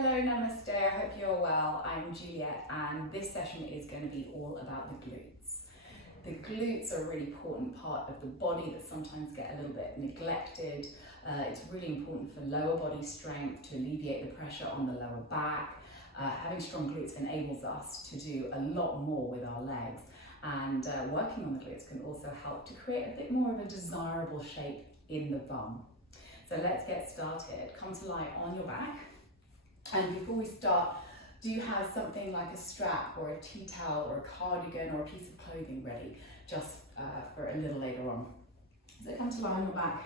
Hello, namaste, I hope you're well. I'm Juliet and this session is going to be all about the glutes. The glutes are a really important part of the body that sometimes get a little bit neglected. It's really important for lower body strength to alleviate the pressure on the lower back. Having strong glutes enables us to do a lot more with our legs, and working on the glutes can also help to create a bit more of a desirable shape in the bum. So let's get started. Come to lie on your back. And before we start, do you have something like a strap or a tea towel or a cardigan or a piece of clothing ready just for a little later on? So come to lie on your back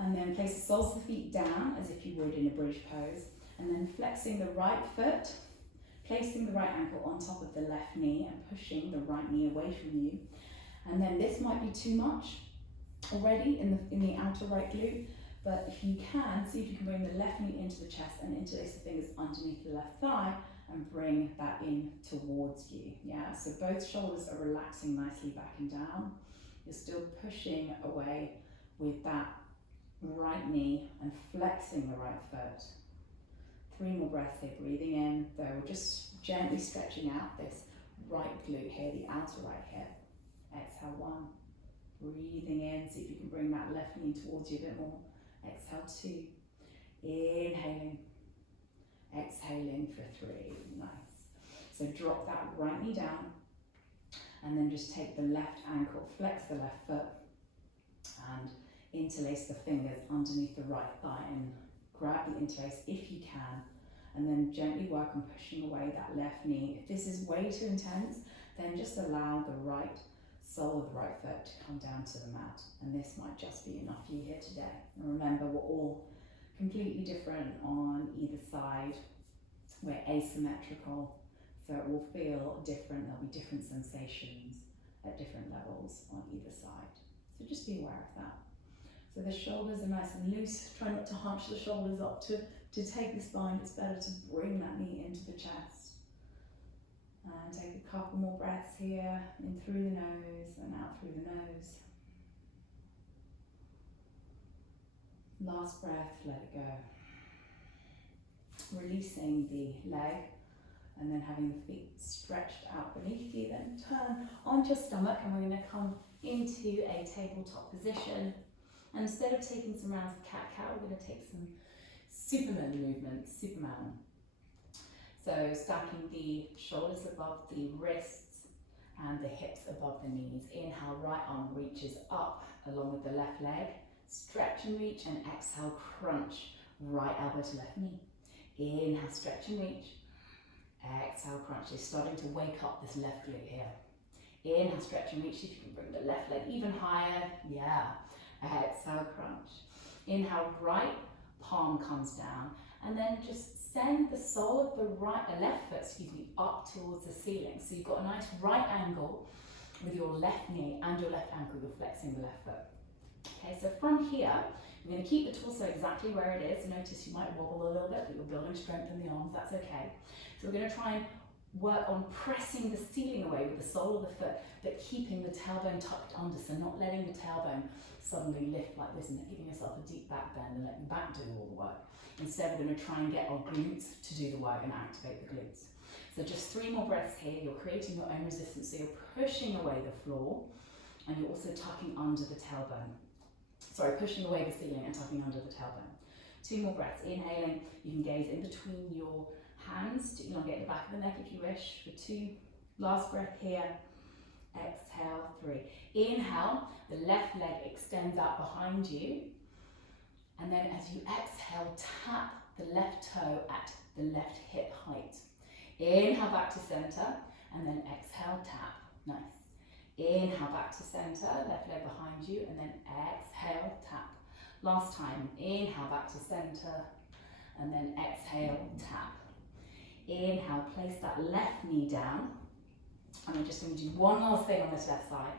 and then place the soles of the feet down as if you would in a bridge pose, and then flexing the right foot, placing the right ankle on top of the left knee and pushing the right knee away from you. And then this might be too much already in the outer right glute. But if you can, see if you can bring the left knee into the chest and interlace the fingers underneath the left thigh and bring that in towards you. Yeah, so both shoulders are relaxing nicely back and down. You're still pushing away with that right knee and flexing the right foot. 3 more breaths here, breathing in, though we're just gently stretching out this right glute here, the outer right hip. Exhale 1, breathing in, see if you can bring that left knee towards you a bit more. Exhale 2, inhaling, exhaling for 3, nice. So drop that right knee down and then just take the left ankle, flex the left foot and interlace the fingers underneath the right thigh and grab the interlace if you can, and then gently work on pushing away that left knee. If this is way too intense, then just allow the right sole of the right foot to come down to the mat, and this might just be enough for you here today. And remember, we're all completely different on either side. We're asymmetrical, so it will feel different. There'll be different sensations at different levels on either side. So just be aware of that. So the shoulders are nice and loose. Try not to hunch the shoulders up to take the spine. It's better to bring that knee into the chest. And take a couple more breaths here, in through the nose and out through the nose. Last breath, let it go. Releasing the leg and then having the feet stretched out beneath you. Then turn onto your stomach and we're going to come into a tabletop position. And instead of taking some rounds of cat-cow, we're going to take some Superman movement, Superman. So stacking the shoulders above the wrists and the hips above the knees. Inhale, right arm reaches up along with the left leg. Stretch and reach, and exhale, crunch, right elbow to left knee. Inhale, stretch and reach. Exhale, crunch. You're starting to wake up this left glute here. Inhale, stretch and reach. See if you can bring the left leg even higher. Yeah. Exhale, crunch. Inhale, right palm comes down, and then just send the sole of the left foot, up towards the ceiling. So you've got a nice right angle with your left knee and your left ankle, you're flexing the left foot. Okay, so from here, you're going to keep the torso exactly where it is. Notice you might wobble a little bit, but you're building strength in the arms, that's okay. So we're going to try and work on pressing the ceiling away with the sole of the foot, but keeping the tailbone tucked under, so not letting the tailbone suddenly lift like this and giving yourself a deep back bend and letting the back do all the work. Instead, we're going to try and get our glutes to do the work and activate the glutes. So just 3 more breaths here. You're creating your own resistance, so you're pushing away the floor and you're also tucking under the tailbone. Sorry, pushing away the ceiling and tucking under the tailbone. 2 more breaths. Inhaling, you can gaze in between your hands to elongate the back of the neck if you wish for 2. Last breath here. Exhale, 3. Inhale, the left leg extends out behind you. And then as you exhale, tap the left toe at the left hip height. Inhale back to center, and then exhale, tap. Nice. Inhale back to center, left leg behind you, and then exhale, tap. Last time, inhale back to center, and then exhale, tap. Inhale, place that left knee down. And I'm just going to do one last thing on this left side.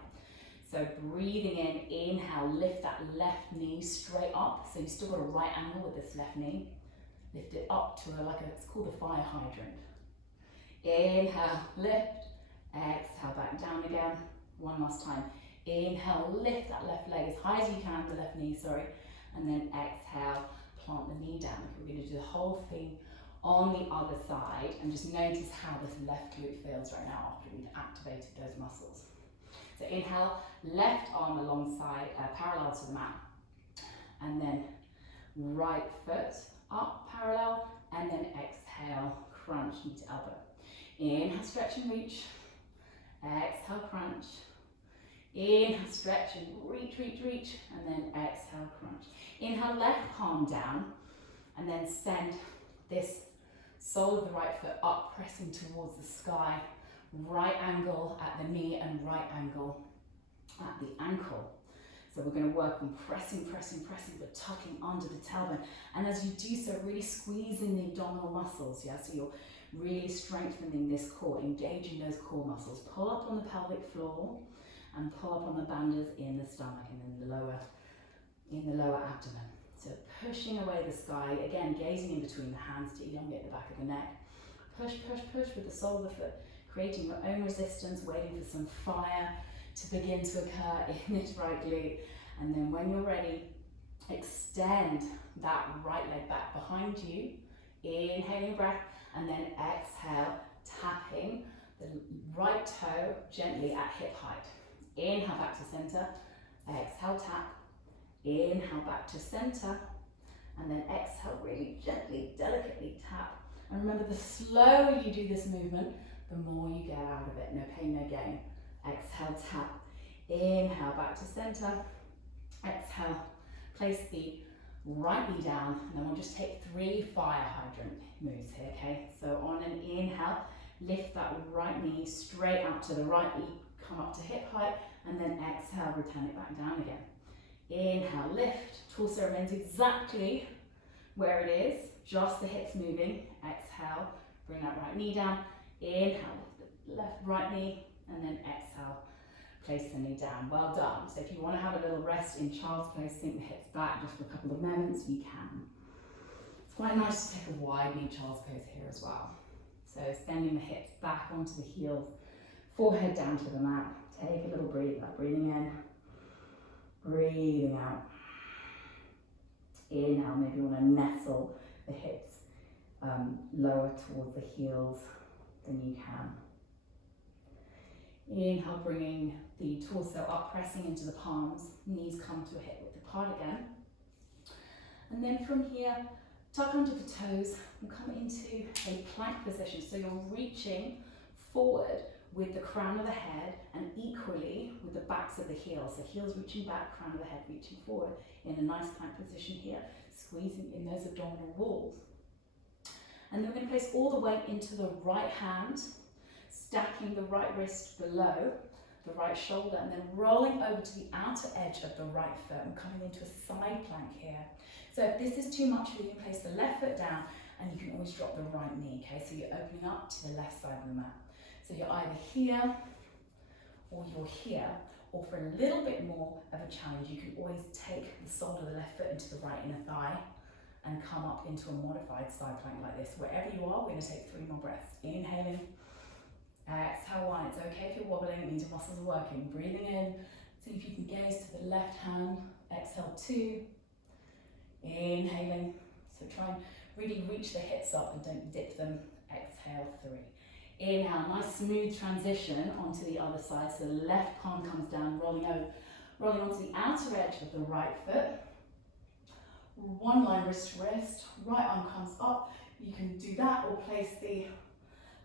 So breathing in, inhale, lift that left knee straight up. So you've still got a right angle with this left knee. Lift it up to it's called a fire hydrant. Inhale, lift. Exhale, back down again. One last time. Inhale, lift that left leg as high as you can, the left knee, sorry. And then exhale, plant the knee down. We're going to do the whole thing on the other side, and just notice how this left glute feels right now after we've activated those muscles. So inhale, left arm alongside, parallel to the mat, and then right foot up parallel, and then exhale, crunch knee to elbow. Inhale, stretch and reach. Exhale, crunch. Inhale, stretch and reach, reach, reach, and then exhale, crunch. Inhale, left palm down, and then send this sole of the right foot up, pressing towards the sky. Right angle at the knee and right angle at the ankle. So we're going to work on pressing, pressing, pressing, but tucking under the tailbone. And as you do so, really squeezing the abdominal muscles, yeah? So you're really strengthening this core, engaging those core muscles. Pull up on the pelvic floor and pull up on the bandhas in the stomach and in the lower abdomen. So pushing away the sky, again, gazing in between the hands to elongate the back of the neck. Push, push, push with the sole of the foot, creating your own resistance, waiting for some fire to begin to occur in this right glute. And then when you're ready, extend that right leg back behind you, inhaling breath, and then exhale, tapping the right toe gently at hip height. Inhale back to center, exhale, tap, inhale back to center, and then exhale, really gently, delicately tap. And remember, the slower you do this movement, the more you get out of it. No pain, no gain. Exhale, tap. Inhale, back to center. Exhale, place the right knee down, and then we'll just take 3 fire hydrant moves here, okay? So on an inhale, lift that right knee straight out to the right knee, come up to hip height, and then exhale, return it back down again. Inhale, lift, torso remains exactly where it is, just the hips moving. Exhale, bring that right knee down. Inhale, lift the left right knee, and then exhale, place the knee down. Well done. So if you want to have a little rest in child's pose, sink the hips back just for a couple of moments, you can. It's quite nice to take a wide knee child's pose here as well. So extending the hips back onto the heels, forehead down to the mat. Take a little breathe, breathing in, breathing out. Inhale, maybe you want to nestle the hips lower towards the heels than you can. Inhale, bringing the torso up, pressing into the palms, knees come to a hip width apart again. And then from here, tuck under the toes and come into a plank position. So you're reaching forward with the crown of the head and equally with the backs of the heels. So heels reaching back, crown of the head reaching forward in a nice plank position here, squeezing in those abdominal walls. And then we're going to place all the weight into the right hand, stacking the right wrist below the right shoulder, and then rolling over to the outer edge of the right foot and coming into a side plank here. So if this is too much for you, you can place the left foot down and you can always drop the right knee, okay? So you're opening up to the left side of the mat. So you're either here or you're here, or for a little bit more of a challenge, you can always take the sole of the left foot into the right inner thigh and come up into a modified side plank like this. Wherever you are, we're going to take 3 more breaths. Inhaling, exhale 1. It's okay if you're wobbling, it means your muscles are working. Breathing in, see if you can gaze to the left hand. Exhale 2. Inhaling, so try and really reach the hips up and don't dip them. Exhale 3. Inhale, nice smooth transition onto the other side. So the left palm comes down, rolling onto the outer edge of the right foot. One line wrist to wrist, right arm comes up. You can do that or place the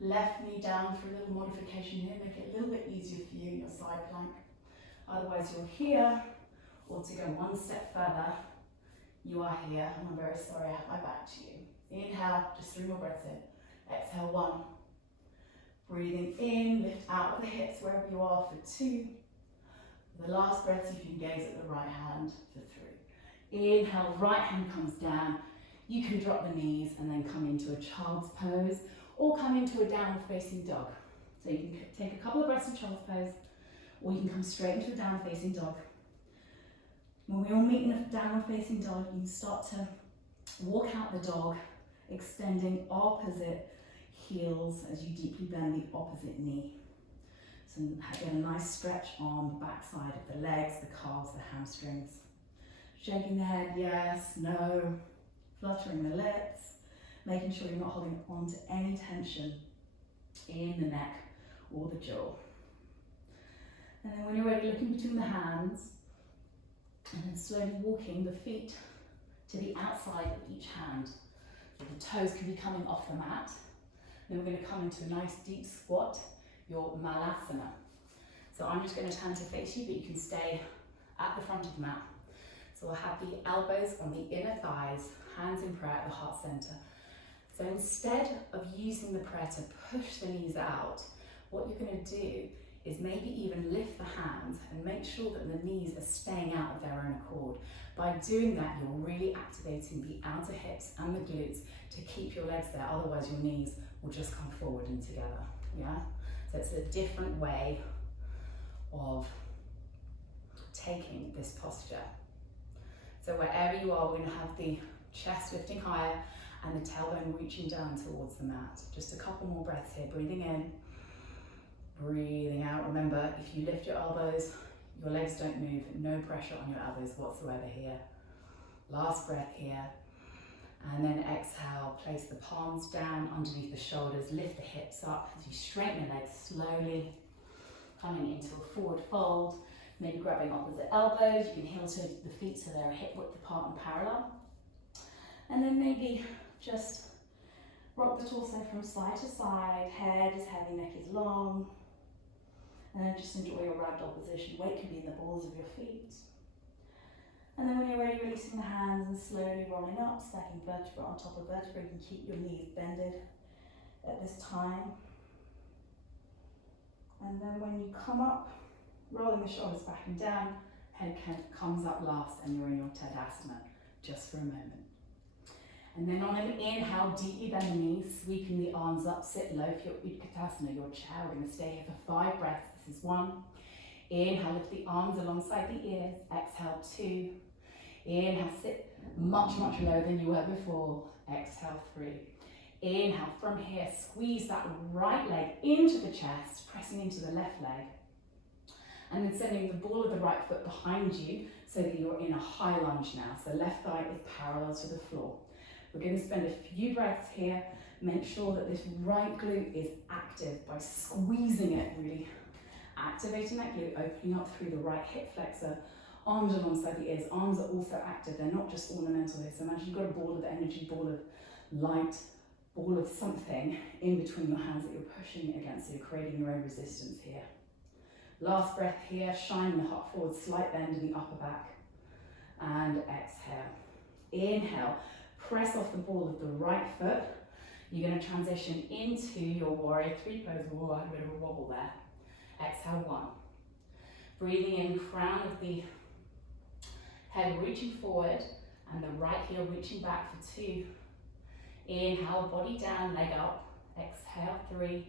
left knee down for a little modification here, make it a little bit easier for you in your side plank. Otherwise you're here, or to go one step further, you are here, and I'm very sorry I have my back to you. Inhale, just 3 more breaths in. Exhale 1. Breathing in, lift out of the hips wherever you are for 2. The last breath, you can gaze at the right hand for 3. Inhale, right hand comes down. You can drop the knees and then come into a child's pose or come into a downward facing dog. So you can take a couple of breaths in child's pose, or you can come straight into a downward facing dog. When we all meet in a downward facing dog, you can start to walk out the dog, extending opposite heels as you deeply bend the opposite knee. So get a nice stretch on the back side of the legs, the calves, the hamstrings. Shaking the head, yes, no. Fluttering the lips. making sure you're not holding on to any tension in the neck or the jaw. And then when you're ready, looking between the hands, and then slowly walking the feet to the outside of each hand. So the toes can be coming off the mat. Then we're going to come into a nice deep squat, your malasana. So I'm just going to turn to face you, but you can stay at the front of the mat. So we'll have the elbows on the inner thighs, hands in prayer at the heart center. So instead of using the prayer to push the knees out, what you're going to do is maybe even lift the hands and make sure that the knees are staying out of their own accord. By doing that, you're really activating the outer hips and the glutes to keep your legs there, otherwise your knees will just come forward and together, yeah? So it's a different way of taking this posture. So wherever you are, we're going to have the chest lifting higher and the tailbone reaching down towards the mat. Just a couple more breaths here, breathing in, breathing out. Remember, if you lift your elbows, your legs don't move, no pressure on your elbows whatsoever here. Last breath here. And then exhale, place the palms down underneath the shoulders, lift the hips up as you straighten the legs slowly, coming into a forward fold, maybe grabbing opposite elbows. You can heel to the feet so they're hip width apart and parallel. And then maybe just rock the torso from side to side, head is heavy, neck is long. And then just enjoy your ragdoll position. Weight can be in the balls of your feet. And then when you're ready, releasing the hands and slowly rolling up, stacking vertebra on top of vertebra. You can keep your knees bended at this time. And then when you come up, rolling the shoulders back and down, head comes up last and you're in your Tadasana, just for a moment. And then on an inhale, deeply bend the knees, sweeping the arms up, sit low for your Utkatasana, your chair. We're going to stay here for 5 breaths. This is 1. Inhale, lift the arms alongside the ears. Exhale, 2. Inhale, sit much, much lower than you were before. Exhale, 3. Inhale, from here, squeeze that right leg into the chest, pressing into the left leg. And then sending the ball of the right foot behind you so that you're in a high lunge now. So left thigh is parallel to the floor. We're going to spend a few breaths here. Make sure that this right glute is active by squeezing it, really activating that glute, opening up through the right hip flexor, arms alongside the ears. Arms are also active, they're not just ornamental here. So imagine you've got a ball of energy, ball of light, ball of something in between your hands that you're pushing against, so you're creating your own resistance here. Last breath here, shining the heart forward, slight bend in the upper back, and exhale. Inhale, press off the ball of the right foot. You're going to transition into your warrior 3 pose. Whoa, I had a bit of a wobble there. Exhale, 1. Breathing in, crown of the head reaching forward and the right heel reaching back for 2. Inhale, body down, leg up. Exhale, 3.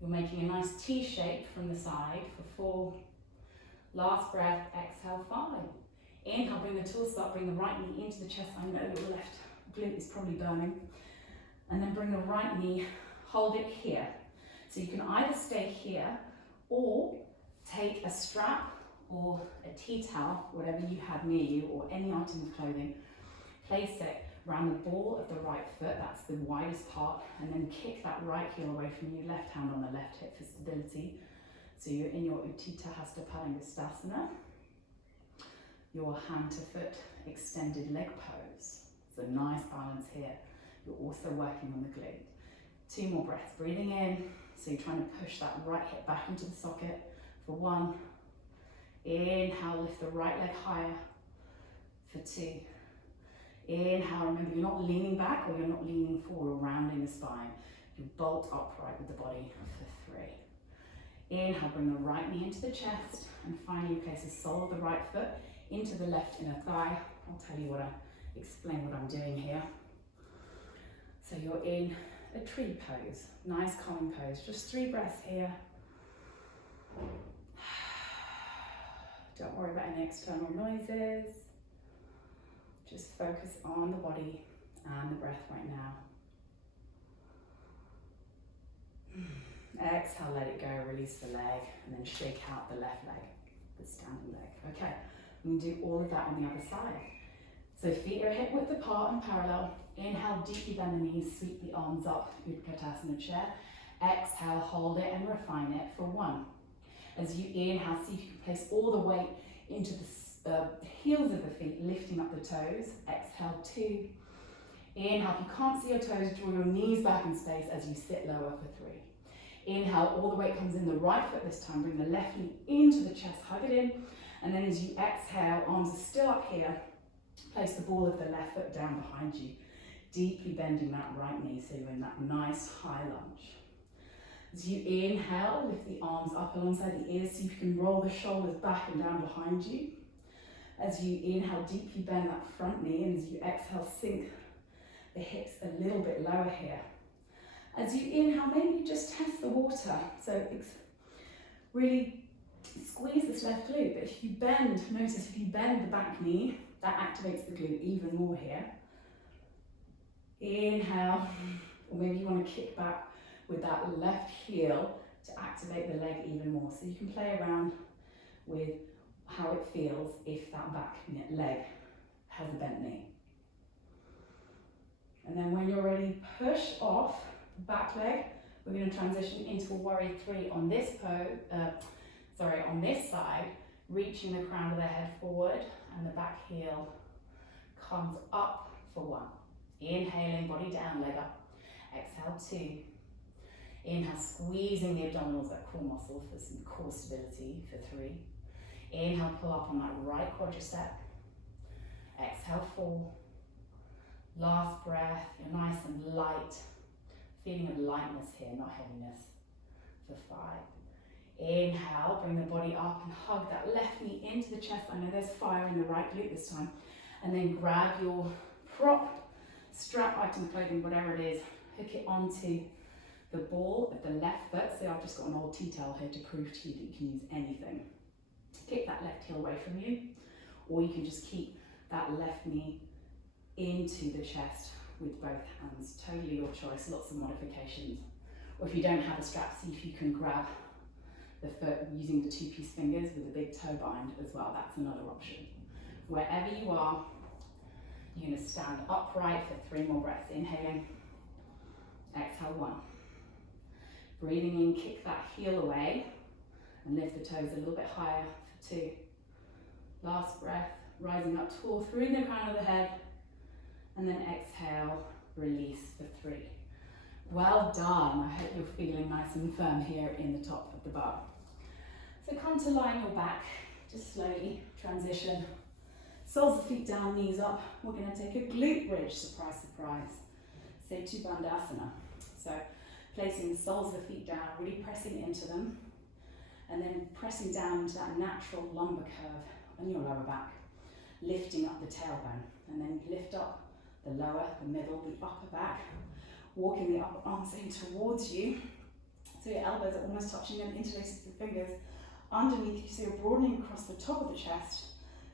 You're making a nice T shape from the side for 4. Last breath, exhale, 5. Inhale, bring the tools up, bring the right knee into the chest. I know your left glute is probably burning. And then bring the right knee, hold it here. So you can either stay here or take a strap or a tea towel, whatever you have near you, or any item of clothing. Place it around the ball of the right foot, that's the widest part, and then kick that right heel away from you, left hand on the left hip for stability. So you're in your Utthita Hasta Palangastasana, your hand to foot extended leg pose. So nice balance here. You're also working on the glute. 2 more breaths, breathing in. So you're trying to push that right hip back into the socket for 1. Inhale, lift the right leg higher for 2. Inhale, remember you're not leaning back or you're not leaning forward or rounding the spine. You bolt upright with the body for 3. Inhale, bring the right knee into the chest, and finally place the sole of the right foot into the left inner thigh. I'll tell you explain what I'm doing here. So you're in a tree pose, nice calming pose. Just 3 breaths here. Don't worry about any external noises. Just focus on the body and the breath right now. Exhale, let it go, release the leg, and then shake out the left leg, the standing leg. Okay, I'm going to do all of that on the other side. So feet are hip width apart and parallel. Inhale, deeply bend the knees, sweep the arms up, Utkatasana chair. Exhale, hold it and refine it for 1. As you inhale, see if you can place all the weight into the heels of the feet, lifting up the toes. Exhale, 2. Inhale, if you can't see your toes, draw your knees back in space as you sit lower for 3. Inhale, all the weight comes in the right foot this time. Bring the left knee into the chest, hug it in. And then as you exhale, arms are still up here. Place the ball of the left foot down behind you, deeply bending that right knee so you're in that nice high lunge. As you inhale, lift the arms up alongside the ears, see if you can roll the shoulders back and down behind you. As you inhale, deeply bend that front knee, and as you exhale, sink the hips a little bit lower here. As you inhale, maybe you just test the water. So really squeeze this left glute, but if you bend, notice if you bend the back knee, that activates the glute even more here. Inhale, or maybe you want to kick back with that left heel to activate the leg even more. So you can play around with how it feels if that back leg has a bent knee. And then when you're ready, push off the back leg. We're going to transition into a warrior 3 on this on this side, reaching the crown of the head forward, and the back heel comes up for 1. Inhaling, body down, leg up. Exhale, 2. Inhale, squeezing the abdominals, that core muscle for some core stability for 3. Inhale, pull up on that right quadricep. Exhale, 4. Last breath, you're nice and light. Feeling of lightness here, not heaviness, for 5. Inhale, bring the body up and hug that left knee into the chest. I know there's fire in the right glute this time. And then grab your prop, strap item clothing, whatever it is, hook it onto the ball of the left foot. So I've just got an old tea towel here to prove to you that you can use anything. Kick that left heel away from you, or you can just keep that left knee into the chest with both hands. Totally your choice, lots of modifications. Or if you don't have a strap, see if you can grab the foot using the 2-piece fingers with a big toe bind as well. That's another option. Wherever you are, you're going to stand upright for 3 more breaths. Inhaling, exhale, 1. Breathing in, kick that heel away and lift the toes a little bit higher for 2. Last breath, rising up tall through the crown of the head, and then exhale, release for 3. Well done. I hope you're feeling nice and firm here in the top of the bar. So come to lie on your back, just slowly transition. Soles of the feet down, knees up. We're going to take a glute bridge, surprise, surprise. Setu Bandhasana. So placing the soles of the feet down, really pressing into them, and then pressing down into that natural lumbar curve on your lower back, lifting up the tailbone, and then lift up the lower, the middle, the upper back, walking the upper arms in towards you, so your elbows are almost touching them, interlacing the fingers underneath you, so you're broadening across the top of the chest,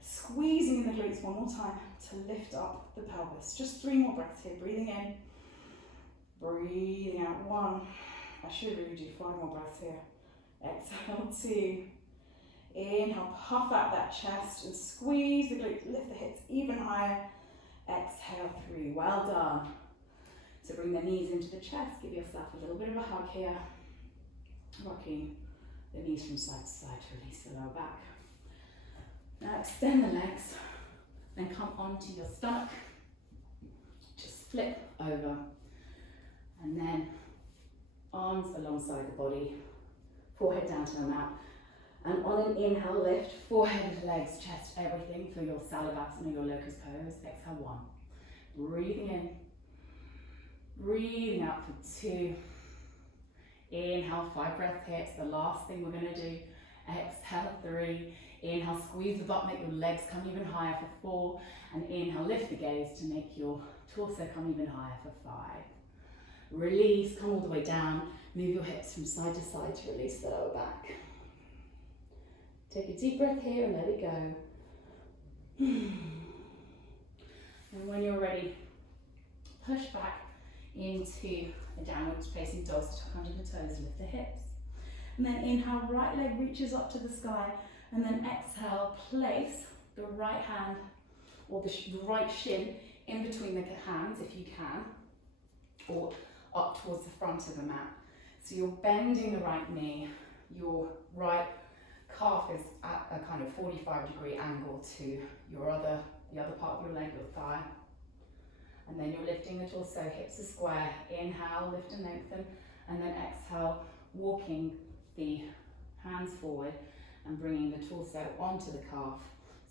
squeezing in the glutes one more time to lift up the pelvis. Just 3 more breaths here, breathing in, breathing out, 1. I should really do 5 more breaths here. Exhale, 2. Inhale, puff out that chest and squeeze the glutes, lift the hips even higher. Exhale, 3. Well done. So bring the knees into the chest, give yourself a little bit of a hug here, rocking the knees from side to side to release the lower back. Now extend the legs, then come onto your stomach, just flip over, and then arms alongside the body, forehead down to the mat, and on an inhale lift, forehead, legs, chest, everything for your Shavasana, your locust pose. Exhale, 1. Breathing in, breathing out for 2. Inhale, 5 breaths here. It's the last thing we're going to do. Exhale, 3. Inhale, squeeze the butt, make your legs come even higher for 4. And inhale, lift the gaze to make your torso come even higher for 5. Release, come all the way down. Move your hips from side to side to release the lower back. Take a deep breath here and let it go. And when you're ready, push back into a downward facing dog, so tuck under the toes, lift the hips. And then inhale, right leg reaches up to the sky, and then exhale, place the right hand or the right shin in between the hands if you can, or up towards the front of the mat. So you're bending the right knee, your right calf is at a kind of 45-degree angle to the other part of your leg, your thigh. And then you're lifting the torso, hips are square. Inhale, lift and lengthen, and then exhale, walking the hands forward and bringing the torso onto the calf.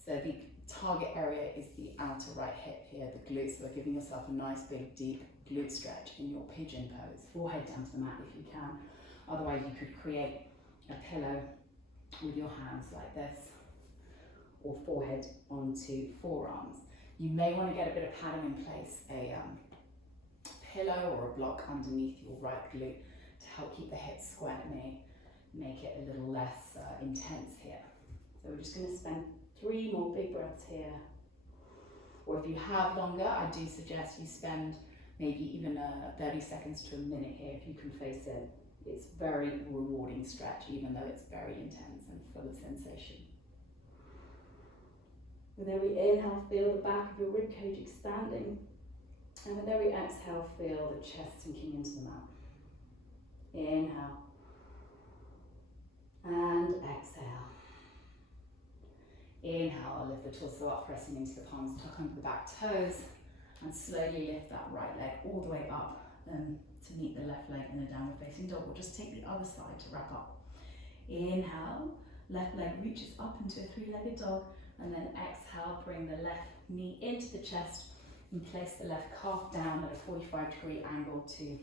So the target area is the outer right hip here, the glutes. So giving yourself a nice big deep glute stretch in your pigeon pose. Forehead down to the mat if you can. Otherwise you could create a pillow with your hands like this, or forehead onto forearms. You may want to get a bit of padding in place, a pillow or a block underneath your right glute to help keep the hips square, make it a little less intense here. So we're just going to spend 3 more big breaths here. Or if you have longer, I do suggest you spend maybe even 30 seconds to a minute here if you can face it. It's very rewarding stretch, even though it's very intense and full of sensation. With every inhale, feel the back of your ribcage expanding. And with every exhale, feel the chest sinking into the mat. Inhale. And exhale. Inhale, lift the torso up, pressing into the palms, tuck under the back toes, and slowly lift that right leg all the way up to meet the left leg in a downward facing dog. We'll just take the other side to wrap up. Inhale, left leg reaches up into a 3-legged dog, and then exhale, bring the left knee into the chest and place the left calf down at a 45-degree angle to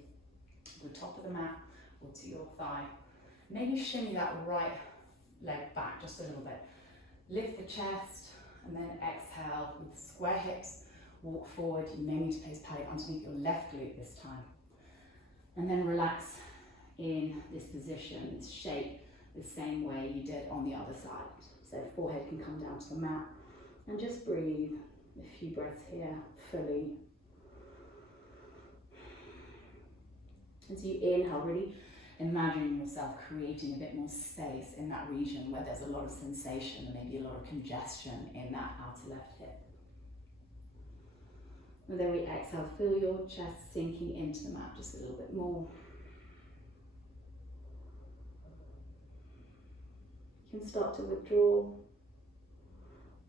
the top of the mat or to your thigh. Maybe shimmy that right leg back just a little bit. Lift the chest and then exhale with square hips, walk forward. You may need to place padding underneath your left glute this time. And then relax in this position, this shape, the same way you did on the other side. So forehead can come down to the mat, and just breathe a few breaths here fully. As you inhale, really imagine yourself creating a bit more space in that region where there's a lot of sensation and maybe a lot of congestion in that outer left hip. And then we exhale, feel your chest sinking into the mat just a little bit more. You can start to withdraw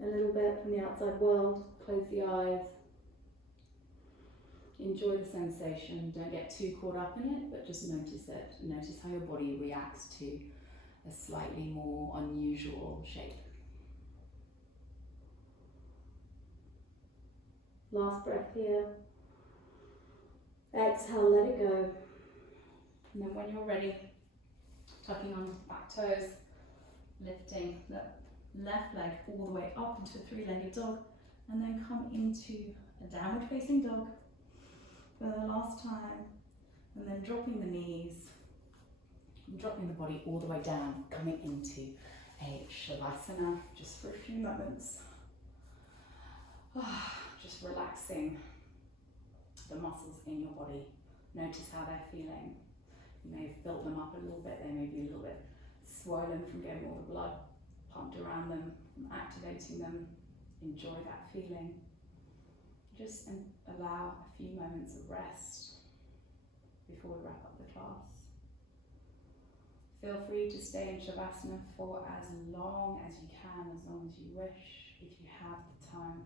a little bit from the outside world, close the eyes. Enjoy the sensation, don't get too caught up in it, but just notice it. Notice how your body reacts to a slightly more unusual shape. Last breath here. Exhale, let it go. And then when you're ready, tucking on the back toes, lifting the left leg all the way up into a 3-legged dog, and then come into a downward facing dog for the last time, and then dropping the knees, and dropping the body all the way down, coming into a Shavasana just for a few moments. Just relaxing the muscles in your body. Notice how they're feeling. You may have built them up a little bit. They may be a little bit swollen from getting all the blood pumped around them, from activating them. Enjoy that feeling. Just allow a few moments of rest before we wrap up the class. Feel free to stay in Shavasana for as long as you can, as long as you wish, if you have the time.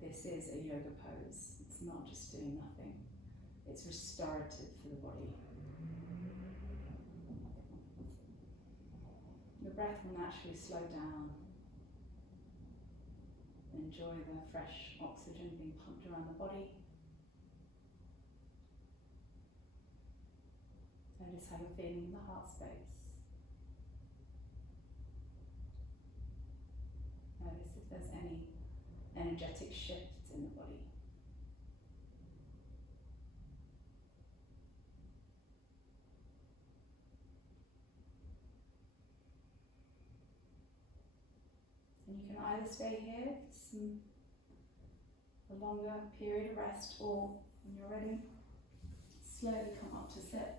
This is a yoga pose. It's not just doing nothing. It's restorative for the body. The breath will naturally slow down. Enjoy the fresh oxygen being pumped around the body. Notice how you're feeling in the heart space. Notice if there's any energetic shifts in the body. And you can either stay here for a longer period of rest, or when you're ready, slowly come up to sit.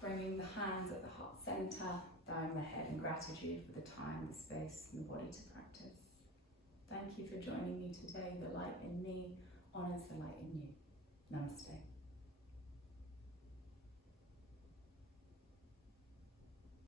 Bringing the hands at the heart center, bowing the head in gratitude for the time, the space, and the body to practice. Thank you for joining me today. The light in me honors the light in you. Namaste.